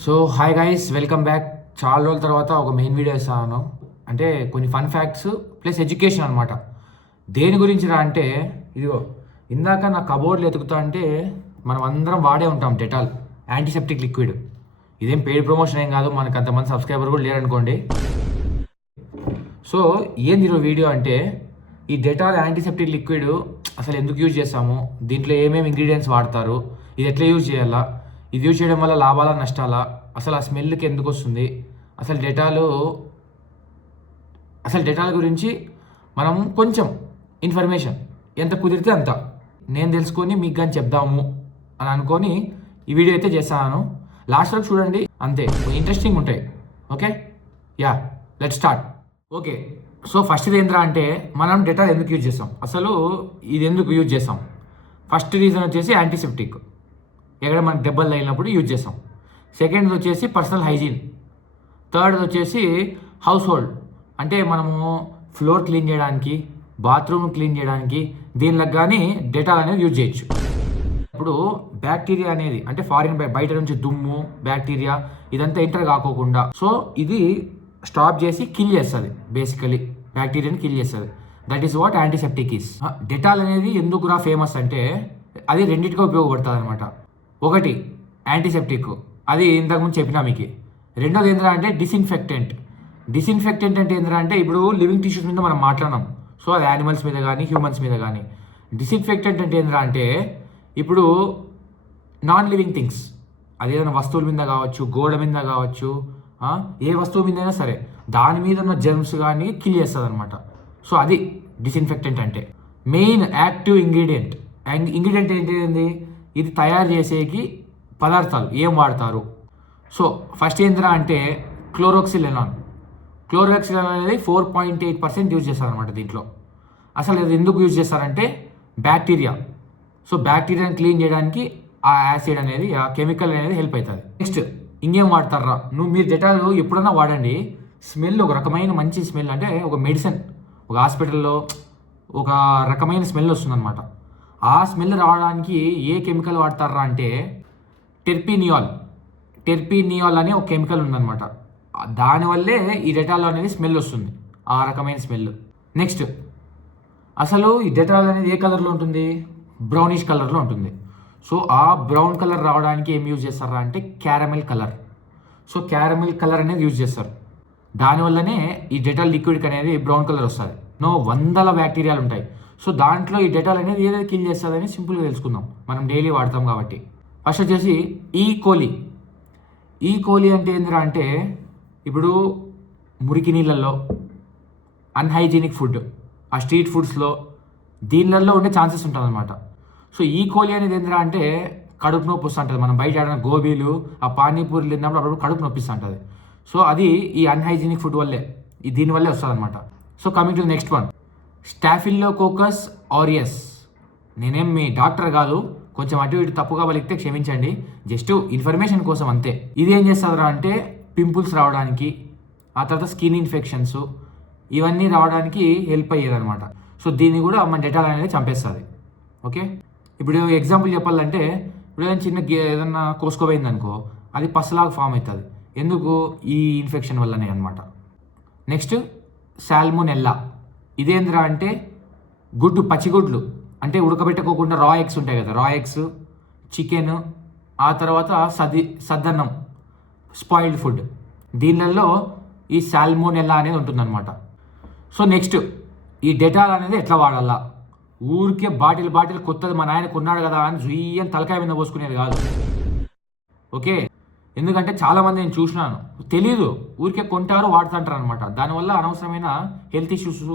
So hi guys, welcome back. చాలా రోజుల తర్వాత ఒక మెయిన్ వీడియో ఇస్తాను. అంటే కొన్ని ఫన్ ఫ్యాక్ట్స్ ప్లస్ ఎడ్యుకేషన్ అనమాట. దేని గురించి రా అంటే, ఇదిగో ఇందాక నా కబోర్డ్లు ఎతుకుతా అంటే మనం అందరం వాడే ఉంటాం డెటాల్ యాంటీసెప్టిక్ లిక్విడ్. ఇదేం పెయిడ్ ప్రమోషన్ ఏం కాదు, మనకు అంతమంది సబ్స్క్రైబర్ కూడా లేరనుకోండి. సో ఏంది ఈరోజు వీడియో అంటే, ఈ డెటాల్ యాంటీసెప్టిక్ లిక్విడ్ అసలు ఎందుకు యూజ్ చేస్తాము, దీంట్లో ఏమేమి ఇంగ్రీడియంట్స్ వాడతారు, ఇది ఎట్లా యూజ్ చేయాలా, ఇది యూజ్ చేయడం వల్ల లాభాలా నష్టాలా, అసలు ఆ స్మెల్కి ఎందుకు వస్తుంది, అసలు డెటాల్ గురించి మనం కొంచెం ఇన్ఫర్మేషన్ ఎంత కుదిరితే అంత నేను తెలుసుకొని మీకు కానీ చెప్దాము అని అనుకొని ఈ వీడియో అయితే చేస్తాను. లాస్ట్ వరకు చూడండి, అంతే ఇంట్రెస్టింగ్ ఉంటాయి. Okay, yeah let start. Okay, so first ఇది ఏంద్రా అంటే, మనం డెటాల్ ఎందుకు యూజ్ చేస్తాం, అసలు ఇది ఎందుకు యూజ్ చేస్తాం. ఫస్ట్ రీజన్ వచ్చేసి యాంటీసెప్టిక్, ఎక్కడ మనకు దెబ్బలు తగిలినప్పుడు యూజ్ చేస్తాం. సెకండ్ వచ్చేసి పర్సనల్ హైజీన్. థర్డ్ వచ్చేసి హౌస్ హోల్డ్, అంటే మనము ఫ్లోర్ క్లీన్ చేయడానికి, బాత్రూమ్ క్లీన్ చేయడానికి దీనిలకు కానీ డెటాల్ అనేది యూజ్ చేయొచ్చు. ఇప్పుడు బ్యాక్టీరియా అనేది అంటే ఫారిన్ బయట నుంచి దుమ్ము బ్యాక్టీరియా ఇదంతా ఎంటర్ కాకోకుండా, సో ఇది స్టాప్ చేసి కిల్ చేస్తుంది. బేసికలీ బ్యాక్టీరియాని కిల్ చేస్తుంది. That is what antiseptic is. Dettol అనేది ఎందుకురా ఫేమస్ అంటే, అది రెండింటిగా ఉపయోగపడుతుంది అనమాట. ఒకటి యాంటీసెప్టిక్, అది ఇంతకుముందు చెప్పినా మీకు. రెండోది ఏంద్రా అంటే డిస్ఇన్ఫెక్టెంట్. డిస్ఇన్ఫెక్టెంట్ అంటే ఏంద్రా అంటే, ఇప్పుడు లివింగ్ టిష్యూస్ మీద మనం మాట్లాడినాం, సో అది యానిమల్స్ మీద కానీ హ్యూమన్స్ మీద కానీ. డిస్ఇన్ఫెక్టెంట్ అంటే ఏంద్రా అంటే, ఇప్పుడు నాన్ లివింగ్ థింగ్స్, అది ఏదైనా వస్తువుల మీద కావచ్చు, గోడ మీద కావచ్చు, ఏ వస్తువు మీద అయినా సరే దాని మీద ఉన్న జెర్మ్స్ కానీ కిల్ చేస్తుంది అనమాట. సో అది డిస్ఇన్ఫెక్టెంట్ అంటే. మెయిన్ యాక్టివ్ ఇంగ్రీడియంట్ ఏంటి, ఇది తయారు చేసేకి పదార్థాలు ఏం వాడతారు. సో ఫస్ట్ ఏంద్రా అంటే క్లోరోక్సిలెనాన్. క్లోరోక్సిలెనాన్ అనేది 4.8% యూజ్ చేస్తారనమాట దీంట్లో. అసలు ఇది ఎందుకు యూజ్ చేస్తారంటే బ్యాక్టీరియా. సో బ్యాక్టీరియాని క్లీన్ చేయడానికి ఆ యాసిడ్ అనేది, ఆ కెమికల్ అనేది హెల్ప్ అవుతుంది. నెక్స్ట్ ఇంకేం వాడతారా, మీరు డెటాల్ ఎప్పుడైనా వాడండి. స్మెల్ ఒక రకమైన మంచి స్మెల్, అంటే ఒక మెడిసిన్, ఒక హాస్పిటల్లో ఒక రకమైన స్మెల్ వస్తుందన్నమాట. ఆ స్మెల్ రావడానికి ఏ కెమికల్ వాడతారా అంటే టెర్పినియాల్ అనే ఒక కెమికల్ ఉందన్నమాట. దానివల్లే ఈ డెటాల్ అనేది స్మెల్ వస్తుంది, ఆ రకమైన స్మెల్. నెక్స్ట్ అసలు ఈ డెటాల్ అనేది ఏ కలర్లో ఉంటుంది, బ్రౌనిష్ కలర్లో ఉంటుంది. సో ఆ బ్రౌన్ కలర్ రావడానికి ఏం యూజ్ చేస్తారా అంటే caramel colour. So caramel colour అనేది యూజ్ చేస్తారు. దానివల్లనే ఈ డెటాల్ లిక్విడ్ అనేది బ్రౌన్ కలర్ వస్తుంది. వందల బ్యాక్టీరియాలు ఉంటాయి. సో దాంట్లో ఈ డెటాల్ అనేది ఏదైతే కిల్ చేస్తుందని సింపుల్గా తెలుసుకుందాం, మనం డైలీ వాడతాం కాబట్టి. ఫస్ట్ వచ్చేసి ఈ కోలి అంటే ఏందిరా అంటే, ఇప్పుడు మురికి నీళ్ళల్లో, అన్హైజీనిక్ ఫుడ్, ఆ స్ట్రీట్ ఫుడ్స్లో దీనిలలో ఉండే ఛాన్సెస్ ఉంటుంది అనమాట. సో ఈ కోలి అనేది ఏందిరా అంటే కడుపు నొప్పి వస్తుంటుంది. మనం బయట ఆడిన గోబీలు, ఆ పానీపూరీలు తిన్నప్పుడు అప్పుడు కడుపు నొప్పిస్తుంటుంది. సో అది ఈ అన్హైజీనిక్ ఫుడ్ వల్లే, దీనివల్లే వస్తుంది అనమాట. So coming to next one, staphylococcus aureus. నేనేం మీ డాక్టర్ కాదు, కొంచెం అటు ఇటు తప్పుగా పలికితే క్షమించండి, జస్ట్ ఇన్ఫర్మేషన్ కోసం అంతే. ఇది ఏం చేస్తుందిరా అంటే పింపుల్స్ రావడానికి, ఆ తర్వాత స్కిన్ ఇన్ఫెక్షన్స్ ఇవన్నీ రావడానికి హెల్ప్ అయ్యేది అనమాట. సో దీన్ని కూడా మన డెటాల్ అనేది చంపేస్తుంది. ఓకే, ఇప్పుడు ఎగ్జాంపుల్ చెప్పాలంటే, ఇప్పుడు ఏదైనా కోసుకోపోయింది అనుకో, అది పసలాగా ఫామ్ అవుతుంది. ఎందుకు, ఈ ఇన్ఫెక్షన్ వల్లనే అనమాట. Next salmonella. ఇదేంద్రా అంటే పచ్చిగుడ్లు, అంటే ఉడకబెట్టుకోకుండా రా ఎగ్స్ ఉంటాయి కదా, రా ఎగ్స్, చికెన్, ఆ తర్వాత సద్దన్నం, స్పాయిల్డ్ ఫుడ్, దీనిలలో ఈ సాల్మోనెల్లా అనేది ఉంటుందన్నమాట. సో నెక్స్ట్ ఈ డెటాల్ అనేది ఎట్లా వాడాలా, ఊరికే బాటిల్ కొత్తది మా నాయన కొన్నాడు కదా అని జుయ్యని తలకాయ మీద పోసుకునేది కాదు. ఓకే, ఎందుకంటే చాలామంది నేను చూసినాను, తెలీదు, ఊరికే కొంటారు వాడుతుంటారు అనమాట. దానివల్ల అనవసరమైన హెల్త్ ఇష్యూస్,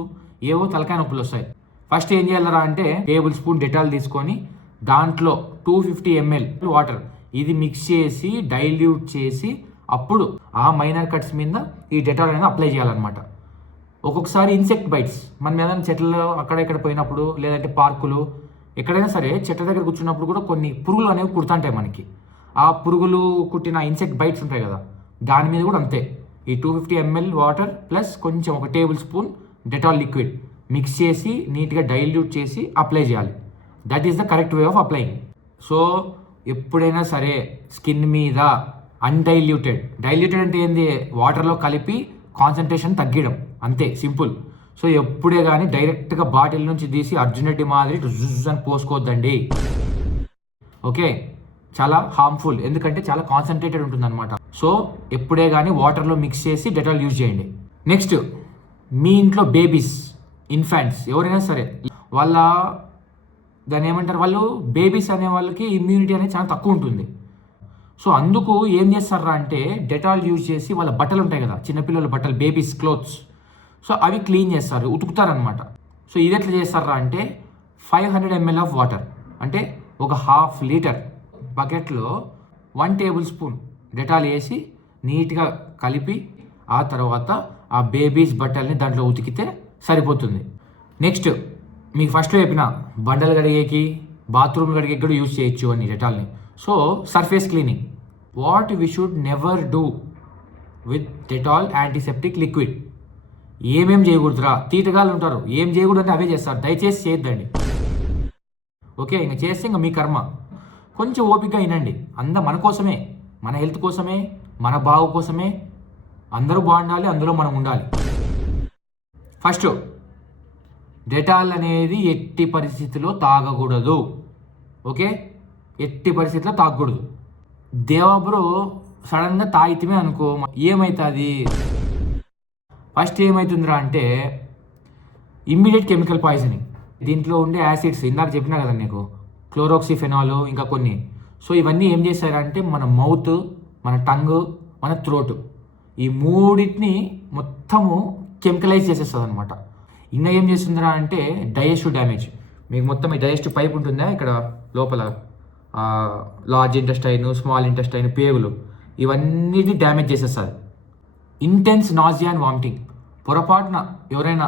ఏవో తలకాయ నొప్పులు వస్తాయి. ఫస్ట్ ఏం చేయాలరా అంటే టేబుల్ స్పూన్ డెటాల్ తీసుకొని దాంట్లో 250 ml వాటర్ ఇది మిక్స్ చేసి డైల్యూట్ చేసి అప్పుడు ఆ మైనర్ కట్స్ మీద ఈ డెటాల్ అనేది అప్లై చేయాలన్నమాట. ఒక్కొక్కసారి ఇన్సెక్ట్ బైట్స్, మనం ఏదైనా చెట్లలో అక్కడ ఇక్కడ పోయినప్పుడు, లేదంటే పార్కులు ఎక్కడైనా సరే చెట్ల దగ్గర కూర్చున్నప్పుడు కూడా కొన్ని పురుగులు అనేవి కుడుతుంటాయి మనకి. ఆ పురుగులు కుట్టిన ఇన్సెక్ట్ బైట్స్ ఉంటాయి కదా, దాని మీద కూడా అంతే. ఈ 250 ml వాటర్ ప్లస్ కొంచెం ఒక table spoon Dettol liquid mix చేసి నీట్గా డైల్యూట్ చేసి అప్లై చేయాలి. That is the correct way of applying. So ఎప్పుడైనా సరే స్కిన్ మీద డైల్యూటెడ్ అంటే ఏంది, వాటర్లో కలిపి కాన్సన్ట్రేషన్ తగ్గడం, అంతే సింపుల్. సో ఎప్పుడే కానీ డైరెక్ట్గా బాటిల్ నుంచి తీసి అర్జున్ రెడ్డి మాదిరి జుజ్ అని పోసుకోవద్దండి. ఓకే, చాలా హార్మ్ఫుల్, ఎందుకంటే చాలా కాన్సన్ట్రేటెడ్ ఉంటుంది అనమాట. సో ఎప్పుడే కానీ వాటర్లో మిక్స్ చేసి డెటాల్ యూజ్ చేయండి. నెక్స్ట్, మీ ఇంట్లో బేబీస్, ఇన్ఫాంట్స్ ఎవరైనా సరే వాళ్ళ దాన్ని ఏమంటారు, వాళ్ళు బేబీస్ అనే వాళ్ళకి ఇమ్యూనిటీ అనేది చాలా తక్కువ ఉంటుంది. సో అందుకు ఏం చేస్తారా అంటే డెటాల్ యూజ్ చేసి వాళ్ళ బట్టలు ఉంటాయి కదా, చిన్నపిల్లల బట్టలు, బేబీస్ క్లోత్స్, సో అవి క్లీన్ చేస్తారు, ఉతుకుతారనమాట. సో ఇది ఎట్లా చేస్తారా అంటే 500 ml ఆఫ్ వాటర్, అంటే ఒక 1/2 లీటర్ బకెట్లో 1 టేబుల్ స్పూన్ డెటాల్ వేసి నీట్గా కలిపి ఆ తర్వాత ఆ బేబీస్ బట్టల్ని దాంట్లో ఉతికితే సరిపోతుంది. నెక్స్ట్, మీకు ఫస్ట్లో చెప్పిన బండలు కడిగేకి, బాత్రూమ్ కడిగేకి కూడా యూజ్ చేయొచ్చు అని డెటాల్ని. So surface cleaning, what we should never do with Dettol antiseptic liquid. ఏమేం చేయకూడదురా, తీటగాళ్ళు ఉంటారు, ఏం చేయకూడదు అంటే అవే చేస్తారు, దయచేసి చేయొద్దండి. ఓకే, ఇంకా చేస్తే ఇంకా మీ కర్మ. కొంచెం ఓపికగా వినండి, మన కోసమే, మన హెల్త్ కోసమే, మన బాగు కోసమే, అందరూ బాగుండాలి, అందులో మనం ఉండాలి. ఫస్ట్, డెటాల్ అనేది ఎట్టి పరిస్థితిలో తాగకూడదు. ఓకే, ఎట్టి పరిస్థితిలో తాగకూడదు. దేవాబ్రో సడన్గా తాగితమే అనుకో, ఏమవుతుంది, ఫస్ట్ ఏమవుతుందిరా అంటే ఇమ్మీడియట్ కెమికల్ పాయిజనింగ్. దీంట్లో ఉండే యాసిడ్స్ ఇందాక చెప్పినా కదా నీకు, క్లోరోక్సిఫెనాల్, ఇంకా కొన్ని. సో ఇవన్నీ ఏం చేశారంటే మన మౌత్, మన టంగ్, మన థ్రోట్, ఈ మూడింటిని మొత్తము కెమికలైజ్ చేసేస్తుంది అనమాట. ఇంకా ఏం చేస్తుందిరా అంటే డైజెస్టివ్ డ్యామేజ్. మీకు మొత్తం ఈ డైజెస్టివ్ పైప్ ఉంటుందా ఇక్కడ లోపల, లార్జ్ ఇంటెస్టైన్, స్మాల్ ఇంటెస్టైన్, పేగులు, ఇవన్నీ డ్యామేజ్ చేసేస్తుంది. ఇంటెన్స్ నాజియా అండ్ వామిటింగ్, పొరపాటున ఎవరైనా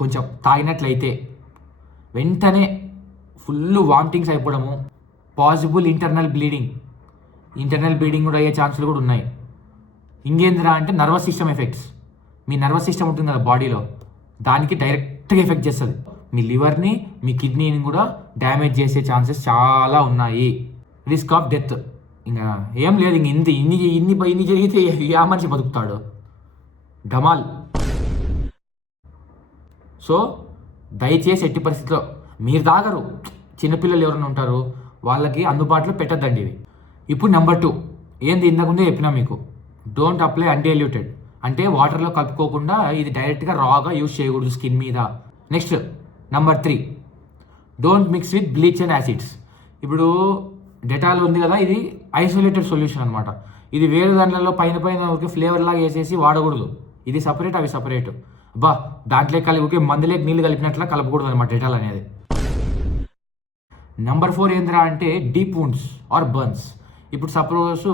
కొంచెం తాగినట్లయితే వెంటనే ఫుల్ వామిటింగ్స్ అయిపోవడము, పాసిబుల్ ఇంటర్నల్ బ్లీడింగ్ కూడా అయ్యే ఛాన్సులు కూడా ఉన్నాయి. ఇంకేందిరా అంటే నర్వస్ సిస్టమ్ ఎఫెక్ట్స్. మీ నర్వస్ సిస్టమ్ ఉంటుంది కదా బాడీలో, దానికి డైరెక్ట్గా ఎఫెక్ట్ చేస్తుంది. మీ లివర్ని, మీ కిడ్నీని కూడా డ్యామేజ్ చేసే ఛాన్సెస్ చాలా ఉన్నాయి. రిస్క్ ఆఫ్ డెత్ ఇంకా ఏం లేదు, ఇంక ఇన్ని జరిగితే ఆ మనిషి బతుకుతాడు, ఢమాల్. సో దయచేసి ఎట్టి పరిస్థితిలో మీరు తాగరు, చిన్నపిల్లలు ఎవరైనా ఉంటారు వాళ్ళకి అందుబాటులో పెట్టద్దండి ఇవి. ఇప్పుడు నెంబర్ 2 ఏంది, ఇంతకుముందే చెప్పినా మీకు, డోంట్ అప్లై అన్డైల్యూటెడ్, అంటే వాటర్లో కలుపుకోకుండా ఇది డైరెక్ట్గా రాగా యూజ్ చేయకూడదు స్కిన్ మీద. Next number 3, don't mix with bleach and acids. ఇప్పుడు డెటాల్ ఉంది కదా, ఇది ఐసోలేటెడ్ సొల్యూషన్ అనమాట. ఇది వేరే దాంట్లో పైన ఒక ఫ్లేవర్ లాగా వేసేసి వాడకూడదు. ఇది సపరేట్, అవి సపరేట్. దాంట్లో కలిపి మందులేకి నీళ్ళు కలిపినట్లా కలపకూడదు అనమాట డెటాల్ అనేది. నెంబర్ 4 ఏంద్రా అంటే డీప్ వూండ్స్ ఆర్ బర్న్స్. ఇప్పుడు సపోజ్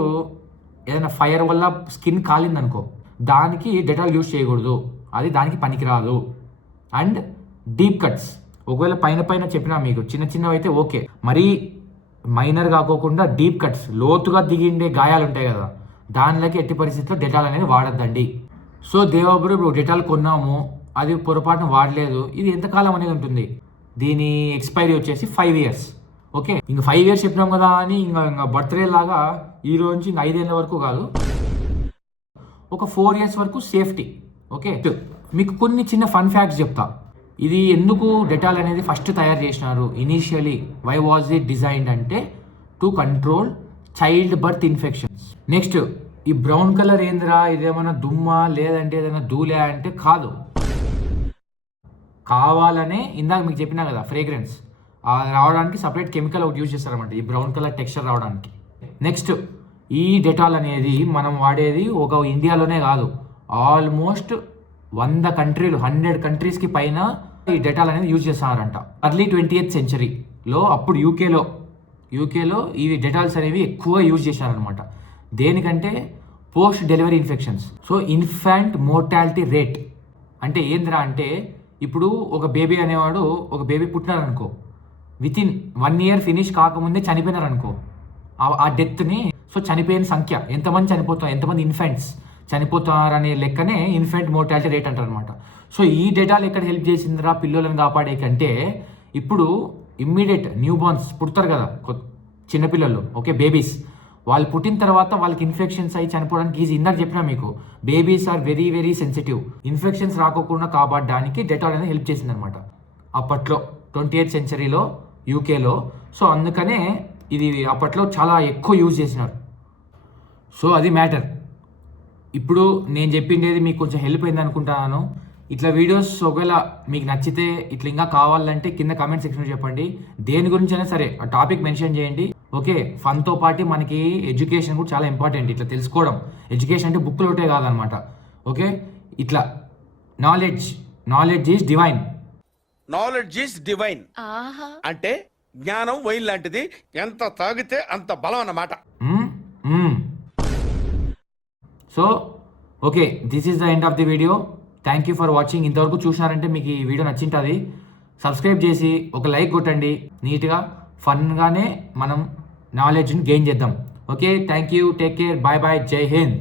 ఏదైనా ఫైర్ వల్ల స్కిన్ కాలిందనుకో, దానికి డెటాల్ యూజ్ చేయకూడదు, అది దానికి పనికిరాదు. అండ్ డీప్ కట్స్, ఒకవేళ పైన చెప్పినా మీకు చిన్నవి అయితే ఓకే, మరీ మైనర్ కాకోకుండా డీప్ కట్స్, లోతుగా దిగిండే గాయాలు ఉంటాయి కదా, దానిలోకి ఎట్టి పరిస్థితుల్లో డెటాల్ అనేది వాడద్దండి. సో దేవాబ్రో ఇప్పుడు డెటాల్ కొన్నాము, అది పొరపాటున వాడలేదు, ఇది ఎంతకాలం అనేది ఉంటుంది, దీని ఎక్స్పైరీ వచ్చేసి 5 years. ఓకే, ఇంకా 5 years చెప్పినాం కదా అని ఇంకా బర్త్డే లాగా ఈ రోజు నుంచి 5 ఏళ్ళ వరకు కాదు, ఒక 4 years వరకు సేఫ్టీ. ఓకే, మీకు కొన్ని చిన్న ఫన్ ఫ్యాక్ట్స్ చెప్తా. ఇది ఎందుకు డెటాల్ అనేది ఫస్ట్ తయారు చేసినారు, initially why was it designed అంటే to control child birth infections. Next, ఈ బ్రౌన్ కలర్ ఏందిరా, ఇదేమన్నా దుమ్మా లేదంటే ఏదైనా ధూళా అంటే కాదు, కావాలనే ఇందాక మీకు చెప్పినా కదా ఫ్రేగ్రెన్స్ రావడానికి సపరేట్ కెమికల్ ఒకటి యూజ్ చేస్తారనమాట, ఈ బ్రౌన్ కలర్ టెక్స్చర్ రావడానికి. నెక్స్ట్, ఈ డెటాల్ అనేది మనం వాడేది ఒక ఇండియాలోనే కాదు, ఆల్మోస్ట్ 100 కంట్రీస్కి పైన ఈ డెటాల్ అనేది యూజ్ చేస్తున్నారంట. ఎర్లీ 20th centuryలో అప్పుడు యూకేలో ఈ డెటాల్స్ అనేవి ఎక్కువ యూజ్ చేశారనమాట. దేనికంటే post delivery infections. So infant mortality rate అంటే ఏందిరా అంటే, ఇప్పుడు ఒక బేబీ పుట్టినారనుకో, వితిన్ 1 year ఫినిష్ కాకముందే చనిపోయినారనుకో, ఆ డెత్ని, సో చనిపోయిన సంఖ్య ఎంతమంది ఇన్ఫాంట్స్ చనిపోతారనే లెక్కనే ఇన్ఫాంట్ మోర్టాలిటీ రేట్ అంటారు అనమాట. సో ఈ డేటాలు ఎక్కడ హెల్ప్ చేసిందిరా పిల్లలను కాపాడే కంటే, ఇప్పుడు ఇమ్మీడియట్ న్యూ బోర్న్స్ పుడతారు కదా చిన్నపిల్లలు, ఓకే బేబీస్, వాళ్ళు పుట్టిన తర్వాత వాళ్ళకి ఇన్ఫెక్షన్స్ అయ్యి చనిపోవడానికి ఈజీ. ఇందాక చెప్పినా మీకు, babies are very very sensitive. Infections రాకోకుండా కాపాడడానికి డెటాల్ అనేది హెల్ప్ చేసింది అనమాట అప్పట్లో 20th సెంచరీలో యూకేలో. సో అందుకనే ఇది అప్పట్లో చాలా ఎక్కువ యూజ్ చేసినారు. సో అది మ్యాటర్. ఇప్పుడు నేను చెప్పిండేది మీకు కొంచెం హెల్ప్ అయింది అనుకుంటున్నాను. ఇట్లా వీడియోస్ ఒకవేళ మీకు నచ్చితే ఇట్లా ఇంకా కావాలంటే కింద కామెంట్ సెక్షన్లో చెప్పండి. దేని గురించి అయినా సరే ఆ టాపిక్ మెన్షన్ చేయండి. ఓకే, ఫన్తో పాటు మనకి ఎడ్యుకేషన్ కూడా చాలా ఇంపార్టెంట్. ఇట్లా తెలుసుకోవడం, ఎడ్యుకేషన్ అంటే బుక్లు ఒకటే కాదనమాట. ఓకే, ఇట్లా knowledge is divine. Knowledge is divine అంటే జ్ఞానం వైన్ లాంటిది, ఎంత తాగితే అంత బలం అన్నమాట. So okay, this is the end of the video. Thank you for watching. ఇంతవరకు చూసినారంటే మీకు ఈ వీడియో నచ్చింటుంది. సబ్స్క్రైబ్ చేసి ఒక లైక్ కొట్టండి. నీట్గా ఫన్గానే మనం నాలెడ్జ్ని గెయిన్ చేద్దాం. Okay, thank you, take care, bye bye, Jai Hind.